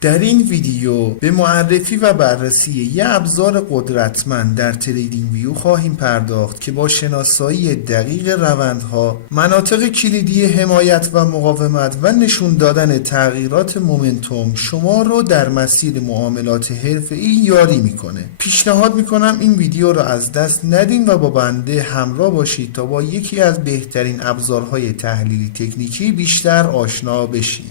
در این ویدیو به معرفی و بررسی یک ابزار قدرتمند در تریدینگ ویو خواهیم پرداخت که با شناسایی دقیق روندها، مناطق کلیدی حمایت و مقاومت و نشون دادن تغییرات مومنتوم شما رو در مسیر معاملات حرفه‌ای یاری میکنه. پیشنهاد میکنم این ویدیو رو از دست ندین و با بنده همراه باشید تا با یکی از بهترین ابزارهای تحلیلی تکنیکی بیشتر آشنا بشین.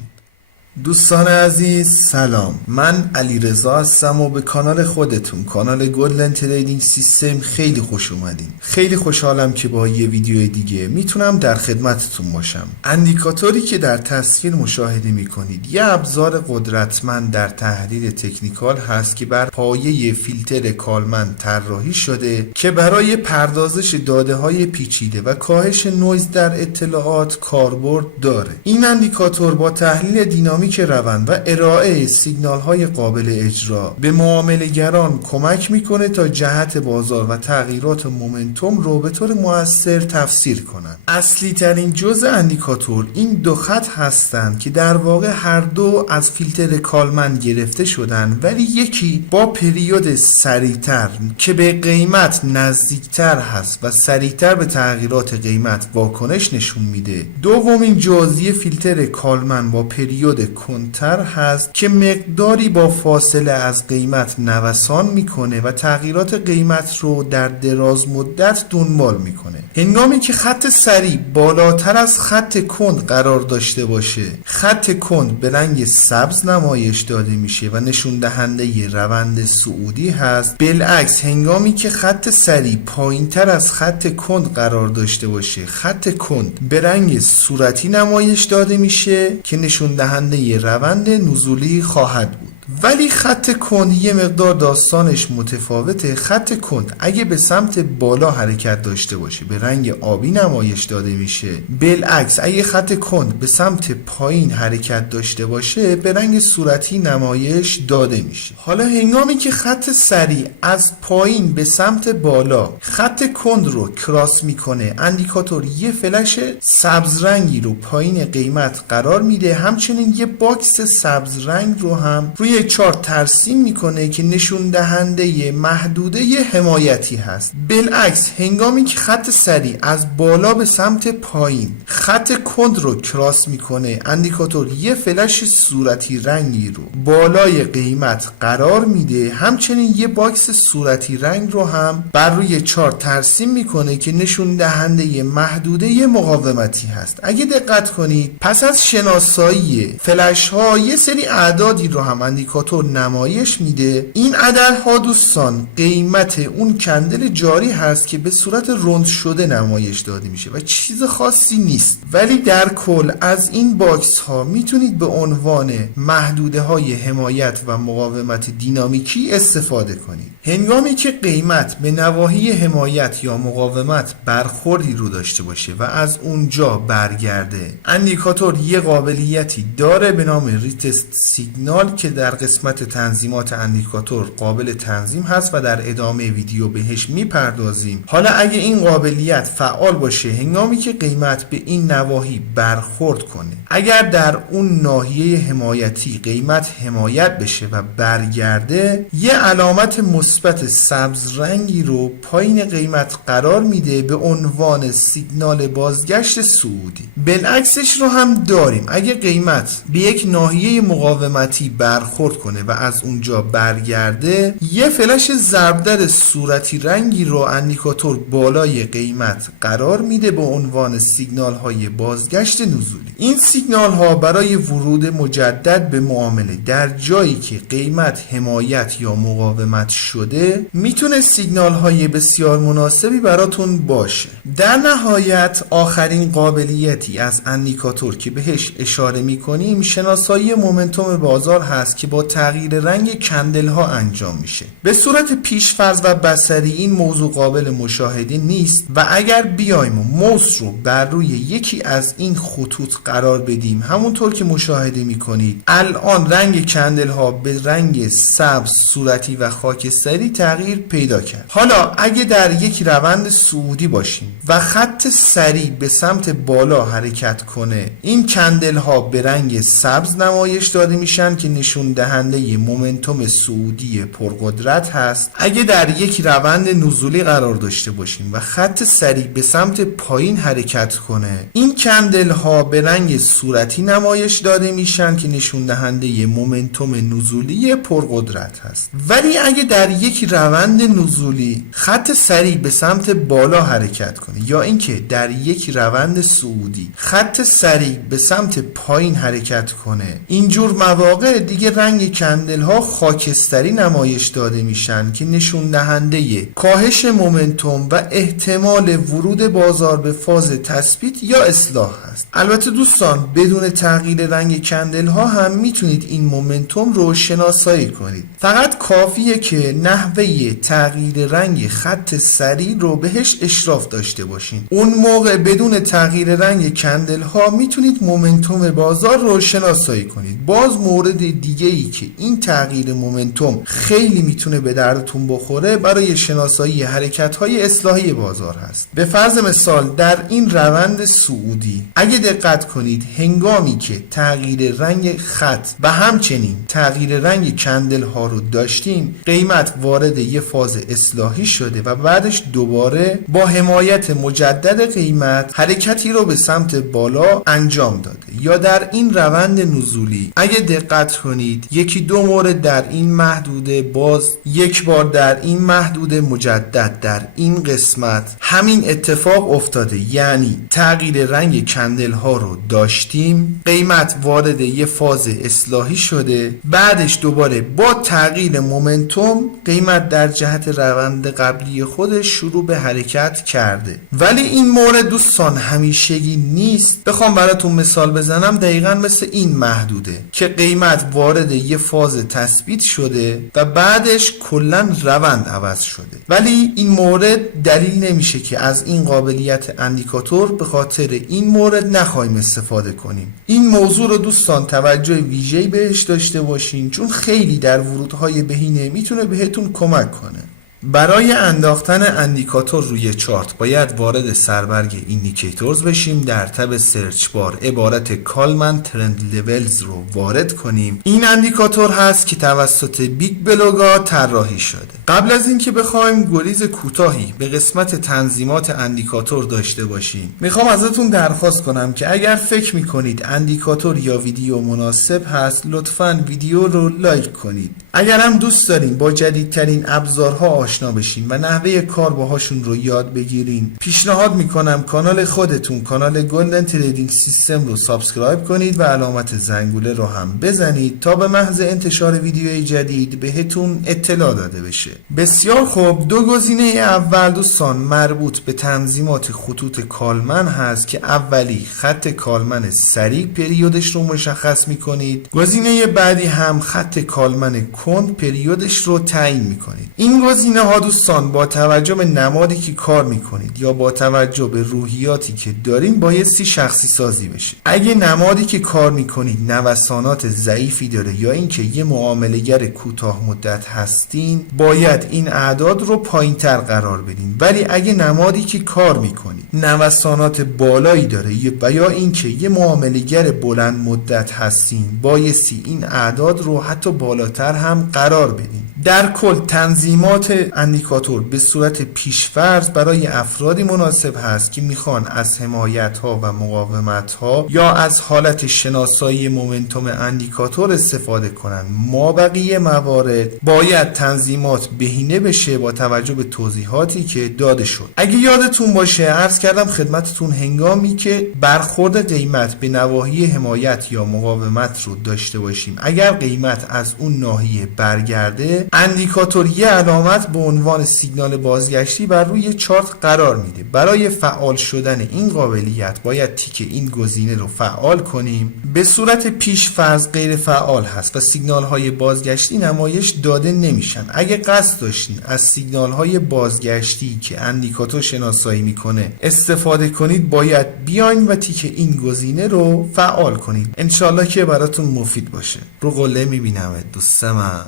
دوستان عزیز سلام، من علیرضا هستم و به کانال خودتون، کانال گلدن تریدینگ سیستم خیلی خوش اومدین. خیلی خوشحالم که با یه ویدیو دیگه میتونم در خدمتتون باشم. اندیکاتوری که در تصویر مشاهده میکنید یه ابزار قدرتمند در تحلیل تکنیکال هست که بر پایه فیلتر کالمن طراحی شده که برای پردازش داده های پیچیده و کاهش نویز در اطلاعات کاربرد داره. این اندیکاتور با تحلیل دینامیک روند و ارائه سیگنال های قابل اجرا به معامله‌گران کمک میکنه تا جهت بازار و تغییرات مومنتوم رو به طور مؤثر تفسیر کنند. اصلی ترین جزء اندیکاتور این دو خط هستند که در واقع هر دو از فیلتر کالمن گرفته شدن، ولی یکی با پریود سریعتر که به قیمت نزدیکتر هست و سریعتر به تغییرات قیمت واکنش نشون میده. دومین جزئی فیلتر کالمن با پریود کنتر هست که مقداری با فاصله از قیمت نوسان میکنه و تغییرات قیمت رو در دراز مدت دنبال میکنه. هنگامی که خط سریع بالاتر از خط کند قرار داشته باشه، خط کند به رنگ سبز نمایش داده میشه و نشون دهنده روند صعودی هست. بالعکس هنگامی که خط سریع پایینتر از خط کند قرار داشته باشه، خط کند به رنگ صورتی نمایش داده میشه که نشون دهنده روند نزولی خواهد بود. ولی خط کند یه مقدار داستانش متفاوته. خط کند اگه به سمت بالا حرکت داشته باشه به رنگ آبی نمایش داده میشه، بالعکس اگه خط کند به سمت پایین حرکت داشته باشه به رنگ صورتی نمایش داده میشه. حالا هنگامی که خط سریع از پایین به سمت بالا خط کند رو کراس میکنه، اندیکاتور یه فلش سبز رنگی رو پایین قیمت قرار میده، همچنین یه باکس سبز رنگ رو هم روی چارت ترسیم میکنه که نشون دهنده محدوده حمایتی هست. بالعکس هنگامی که خط سریع از بالا به سمت پایین خط کند رو کراس میکنه، اندیکاتور یه فلش صورتی رنگی رو بالای قیمت قرار میده، همچنین یه باکس صورتی رنگ رو هم بر روی چارت ترسیم میکنه که نشون دهنده محدوده مقاومتی هست. اگه دقت کنید پس از شناسایی فلش ها یه سری اعدادی رو هم اندیکاتور نمایش میده. این عددها دوستان قیمت اون کندل جاری هست که به صورت رند شده نمایش داده میشه و چیز خاصی نیست، ولی در کل از این باکس ها میتونید به عنوان محدوده های حمایت و مقاومت دینامیکی استفاده کنید. هنگامی که قیمت به نواحی حمایت یا مقاومت برخوردی رو داشته باشه و از اونجا برگرده، اندیکاتور یه قابلیتی داره به نام ریتست سیگنال که در قسمت تنظیمات اندیکاتور قابل تنظیم هست و در ادامه ویدیو بهش میپردازیم. حالا اگه این قابلیت فعال باشه، هنگامی که قیمت به این نواحی برخورد کنه، اگر در اون ناحیه حمایتی قیمت حمایت بشه و برگرده، یه علامت مثبت سبز رنگی رو پایین قیمت قرار میده به عنوان سیگنال بازگشت صعودی. بالعکسش رو هم داریم. اگه قیمت به یک ناحیه مقاومتی برخورد کنه و از اونجا برگرده، یه فلش ضربدر صورتی رنگی رو اندیکاتور بالای قیمت قرار میده به عنوان سیگنال های بازگشت نزولی. این سیگنال ها برای ورود مجدد به معامله در جایی که قیمت حمایت یا مقاومت شده میتونه سیگنال های بسیار مناسبی براتون باشه. در نهایت آخرین قابلیتی از اندیکاتور که بهش اشاره میکنیم شناسایی مومنتوم بازار هست که با تغییر رنگ کندل ها انجام میشه. به صورت پیش‌فرض و بصری این موضوع قابل مشاهده نیست و اگر بیایم موس رو بر روی یکی از این خطوط قرار بدیم، همونطور که مشاهده میکنید الان رنگ کندل ها به رنگ سبز صورتی و خاکستری تغییر پیدا کرد. حالا اگه در یک روند صعودی باشیم و خط سریع به سمت بالا حرکت کنه، این کندل ها به رنگ سبز نمایش داده میشن که نشون دهنده مومنتوم صعودی پرقدرت هست. اگه در یک روند نزولی قرار داشته باشیم و خط سریع به سمت پایین حرکت کنه، این کندل ها به رنگ صورتی نمایش داده میشن که نشون دهنده مومنتوم نزولی پرقدرت هست. ولی اگه در یک روند نزولی خط سریع به سمت بالا حرکت کنه یا اینکه در یک روند صعودی خط سریع به سمت پایین حرکت کنه، اینجور مواقع دیگه رنگ کندل ها خاکستری نمایش داده میشن که نشون دهنده کاهش مومنتوم و احتمال ورود بازار به فاز تثبیت یا اصلاح هست. البته دوستان بدون تغییر رنگ کندل ها هم میتونید این مومنتوم رو شناسایی کنید. فقط کافیه که نحوه تغییر رنگ خط سریع رو بهش اشراف داشته باشین. اون موقع بدون تغییر رنگ کندل ها میتونید مومنتوم بازار رو شناسایی کنید. باز مورد دیگه ای که این تغییر مومنتوم خیلی میتونه به دردتون بخوره برای شناسایی حرکت های اصلاحی بازار هست. به فرض مثال در این روند صعودی اگه دقت کنید هنگامی که تغییر رنگ خط و همچنین تغییر رنگ کندل ها رو داشتیم، قیمت وارد یه فاز اصلاحی شده و بعدش دوباره با حمایت مجدد قیمت حرکتی رو به سمت بالا انجام داده. یا در این روند نزولی اگه دقت کنید یکی دو مورد در این محدوده، باز یک بار در این محدوده مجدد در این قسمت همین اتفاق افتاده، یعنی تغییر رنگ کندل ها رو داشتیم، قیمت وارد یه فاز اصلاحی شده، بعدش دوباره با تغییر مومنتوم قیمت در جهت روند قبلی خودش شروع به حرکت کرده. ولی این مورد دوستان همیشگی نیست. بخوام براتون مثال بزنم دقیقاً مثل این محدوده که قیمت وارد یه فاز تثبیت شده و بعدش کلاً روند عوض شده. ولی این مورد دلیل نمیشه که از این قابلیت اندیکاتور به خاطر این مورد نخواهیم استفاده کنیم. این موضوع رو دوستان توجه ویژه‌ای بهش داشته باشین چون خیلی در ورودهای بهینه میتونه بهتون کمک کنه. برای انداختن اندیکاتور روی چارت باید وارد سربرگ ایندیکیتورز بشیم. در تب سرچ بار عبارت کالمن ترند لولز رو وارد کنیم. این اندیکاتور هست که توسط بیگ بلوگا طراحی شده. قبل از اینکه بخوایم گریز کوتاهی به قسمت تنظیمات اندیکاتور داشته باشیم، میخوام ازتون درخواست کنم که اگر فکر میکنید اندیکاتور یا ویدیو مناسب هست لطفاً ویدیو رو لایک کنید. اگر هم دوست دارین با جدیدترین ابزارها آشنا بشین و نحوه کار باهاشون رو یاد بگیرین، پیشنهاد میکنم کانال خودتون، کانال گلدن تریدینگ سیستم رو سابسکرایب کنید و علامت زنگوله رو هم بزنید تا به محض انتشار ویدیوی جدید بهتون اطلاع داده بشه. بسیار خوب، دو گزینه اول دوستان مربوط به تنظیمات خطوط کالمن هست که اولی خط کالمن سریع پریودش رو مشخص میکنید، گزینه بعدی هم خط کالمن کند پریودش رو تعیین میکنید. این گزینه ها دوستان با توجه به نمادی که کار میکنید یا با توجه به روحیاتی که دارین بایستی شخصی سازی بشه. اگه نمادی که کار میکنید نوسانات ضعیفی داره یا اینکه یه معامله‌گر کوتاه مدت هستین، باید این اعداد رو پایینتر قرار بدین. ولی اگه نمادی که کار میکنید نوسانات بالایی داره و یا اینکه یه معامله‌گر بلند مدت هستین، بایستی این اعداد رو حتی بالاتر هم قرار بدین. در کل تنظیمات اندیکاتور به صورت پیش‌فرض برای افرادی مناسب هست که میخوان از حمایت‌ها و مقاومت‌ها یا از حالت شناسایی مومنتوم اندیکاتور استفاده کنن. ما بقیه موارد باید تنظیمات بهینه بشه با توجه به توضیحاتی که داده شد. اگه یادتون باشه عرض کردم خدمتتون هنگامی که برخورد قیمت به نواحی حمایت یا مقاومت رو داشته باشیم، اگر قیمت از اون ناحیه برگرده، اندیکاتور یه علامت به عنوان سیگنال بازگشتی بر روی چارت قرار میده. برای فعال شدن این قابلیت باید تیک این گزینه رو فعال کنیم. به صورت پیش فرض غیر فعال هست و سیگنال های بازگشتی نمایش داده نمیشن. اگه قصد داشتین از سیگنال های بازگشتی که اندیکاتور شناسایی میکنه استفاده کنید، باید بیاین و تیک این گزینه رو فعال کنید. انشالله که براتون مفید باشه. رو قله میبینم دوست من.